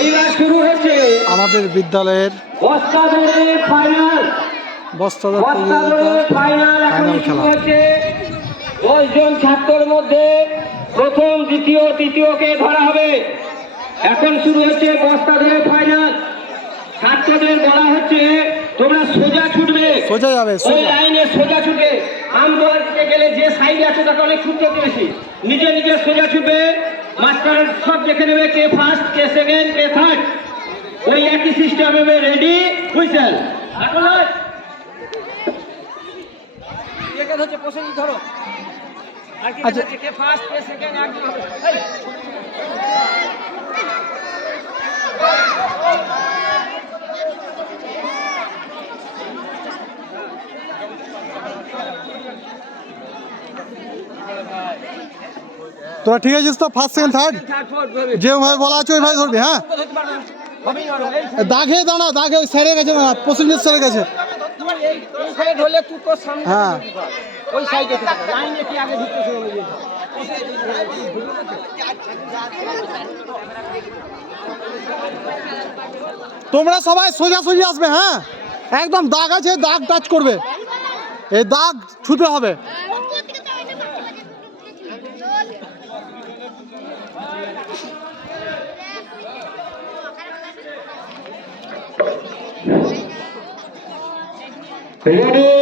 এইবার শুরু হচ্ছে আমাদের বিদ্যালয়ের বস্তাদৌড়ের ফাইনাল। বস্তাদৌড় বস্তাদৌড়ের ফাইনাল এখন ফাইনাল শুরু খেলা। হচ্ছে। 10 জন ছাত্রের মধ্যে প্রথম, দ্বিতীয়, তৃতীয়কে ধরা হবে। এখন শুরু হচ্ছে বস্তাদৌড়ের ফাইনাল। ছাত্রদের বলা হচ্ছে তোমরা সোজা ছুটবে, সোজা যাবে, ওই সোজা। লাইনে সোজা ছুটবে। আমদোয়ার দিকে গেলে যে সাইডে আছে তাকে অনেক ছুটতে বেশি, নিজে নিজে সোজা ছুটবে। মাস্টার সব দেখে নেবে কে ফার্স্ট, কে সেকেন্ড, কে থার্ড। ওই একই সিস্টেম হবে। Ready, whistle. হচ্ছে পছন্দ ধরো। আর কি আচ্ছা। কে ফার্স্ট, কে সেকেন্ড, একদম হবে। তোরা ঠিক আছিস তো? ফার্স্ট, সেকেন্ড, থার্ড যেভাবে বলা আছে ওইভাবে ধরবি। হ্যাঁ, দাগে দাঁড়া, দাগে ওই স্যারের কাছে দাঁড়া, প্রসেনজিৎ স্যারের কাছে। হ্যাঁ, ওই সাইডে লাইনে কি আগে ঢুকতে শুরু হয়ে যাবে। তোমরা সবাই সোজাসুজি আসবে। হ্যাঁ, একদম দাগ আছে, দাগ টাচ করবে, এই দাগ ছুতে হবে। Ready?